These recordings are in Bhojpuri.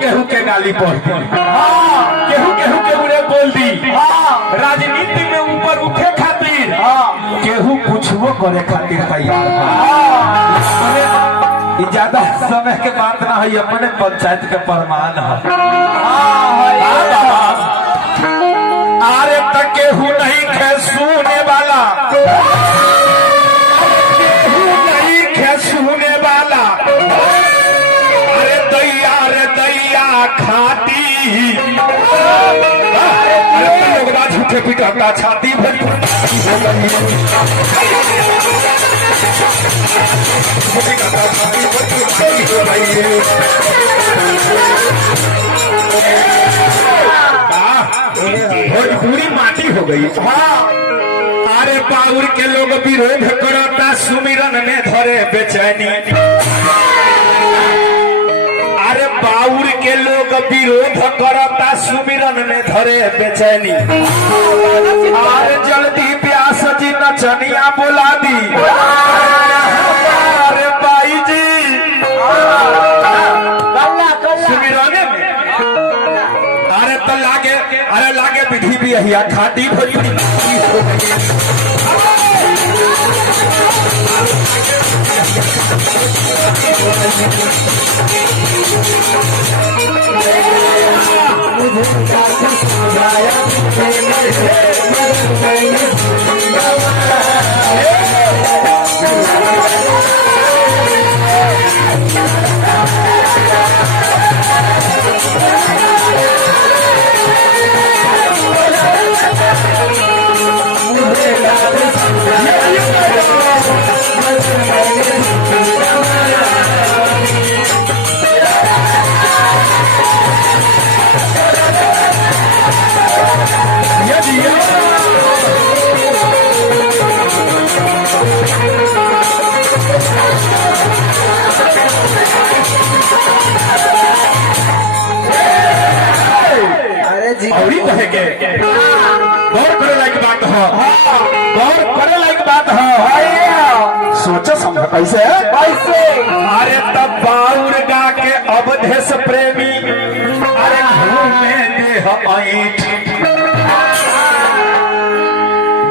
केहू के गाली पढ़ दी, केहू केहू के उड़े बोल दी, राजनीति में ऊपर उठे खातिर केहू कुछो करे खातिर तैयार है। ज्यादा समय के बात ना है, अपने पंचायत के प्रमाण है। अरे तक केहू नहीं खे सुने वाला, केहू नहीं खे सुने वाला। अरे दैया खाती लोग झूठे पिटा छाती भरी भोजपुरी माटी हो गई। अरे बाउर के लोग विरोध करता सुमिरन में धरे बेचैनी। अरे बाउर के लोग विरोध करता सुमिरन में धरे बेचैनी। अरे जल्दी व्यास जी नचनिया बोला दी। अरे बाई जी सुमिरन में अरे तो लागे विधि भी है खाटी भरी। गौर करे लायक बात है, गौर करे लायक बात है। सोचो समझो कैसे कैसे। अरे तब बाउर गा के अवधेश प्रेमी अरे घूमे देह ऐठ।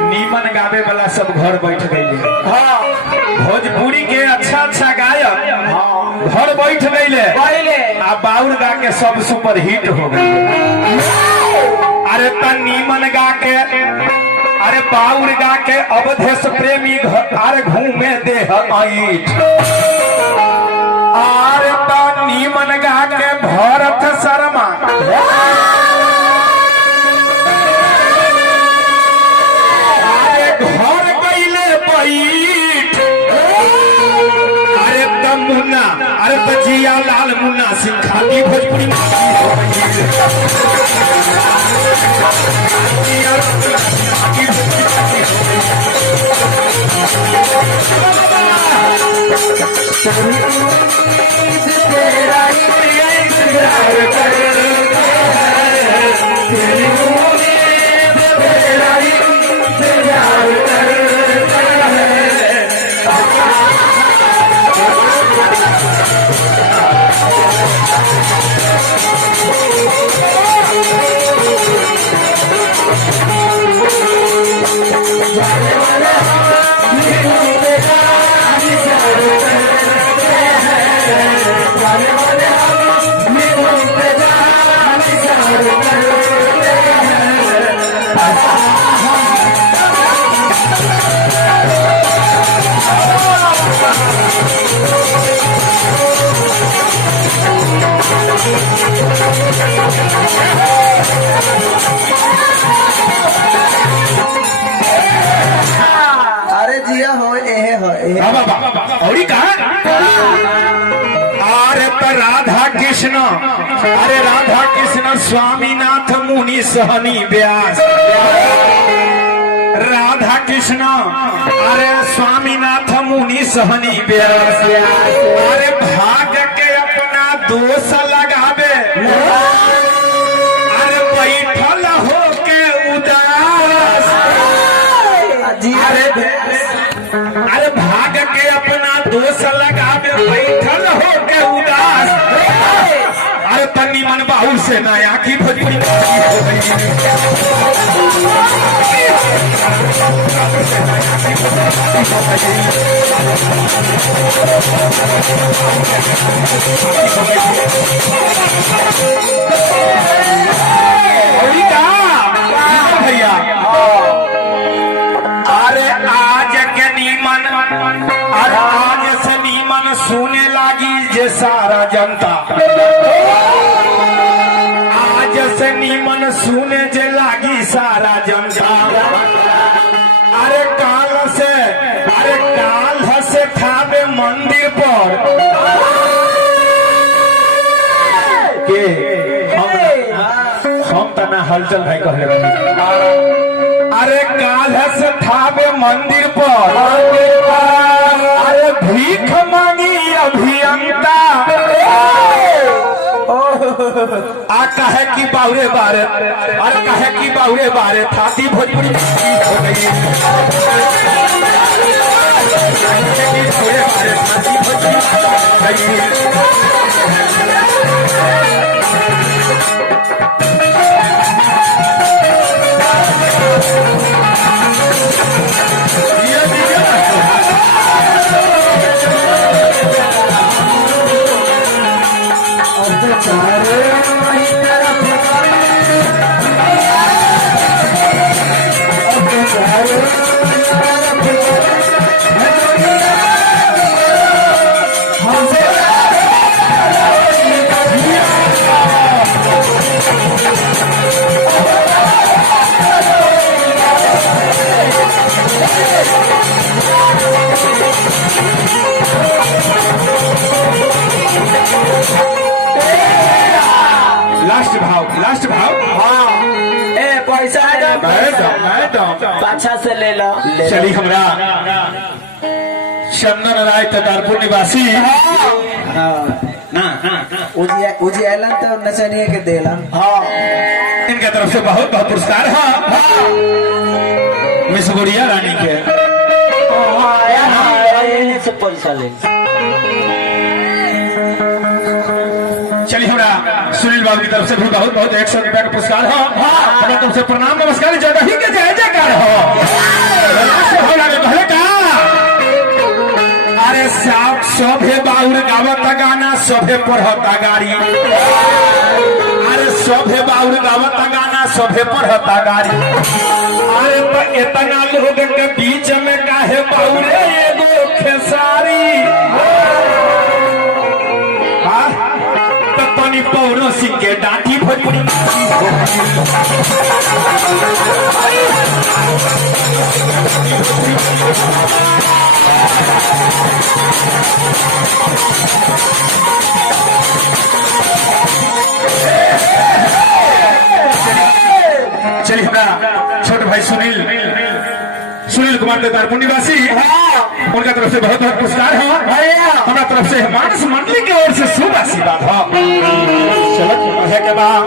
नीमन गावे वाला सब घर बैठ गई। भोजपुरी के अच्छा गायक घर बैठ गई। आ बाउर गा के सब सुपर हिट हो गई। अरे नीमन गा के अरे बाउर गा के अवधेश प्रेमी अरे घूमे देह ऐठ। अरे नीमन गा के भरत शर्मा अरे घर गईले बैठ। अरे मुन्ना अरे जिया लाल मुन्ना सिंह खाती भोजपुरी अरे जिया हो और कहा। अरे राधा कृष्ण अरे राधा कृष्ण स्वामीनाथ मुनि सहनी व्यास। राधा कृष्ण अरे स्वामीनाथ मुनि सहनी व्यास। अरे भाग के अपना दोष लगावे अरे बैठल हो के उदास। अरे भाग के अपना दोष लगावे बैठल हो के उदास। अरे तनी से नया की भोजपुरी हो गई। भैया अरे आज के नीमन अरे आज से नीमन सुने लागी जे सारा जनता आज से नीमन सुने जे लागी सारा जनता अरे काल से थावे मंदिर पर के हम तना हलचल भाई कहले अरे काल से थावे मंदिर पर अरे भीख मांगी अभियंता आ कहे की बाहुरे बारे अरे कहे की बाहुरे बारे थाती भोजपुरी हो गई। लास्ट भाव हाँ ए पैसा पाछा से ले लो चली हमरा चंदन राय तदारपुर निवासी उजियालन तो नचनिए के देला हाँ इनके तरफ से बहुत बहुत पुरस्कार है मिस गुड़िया रानी के से पैसा ले। चलिए हमरा सुनील बाबू की तरफ से भी बहुत बहुत 100 रुपया का पुरस्कार हो हमरा तुमसे प्रणाम नमस्कार जगह ही के जय जयकार हो। पहले कहा अरे साफ सभे बाउर गावत गाना सभे पढ़ता गाड़ी अरे सभे बाउर गावत गाना सभे पढ़ता गाड़ी अरे तो इतना लोग के बीच में काहे बाउरे एगो खेसारी तनी पौरो सिंह के डांटी भोजपुरी चलिए हमारा छोटे भाई सुनील कुमार देवदारपुर निवासी उनका तरफ से बहुत बहुत पुरस्कार है हमारा तरफ से मानस मंडली की ओर से शुभ आशीर्वाद है। चलो के बाद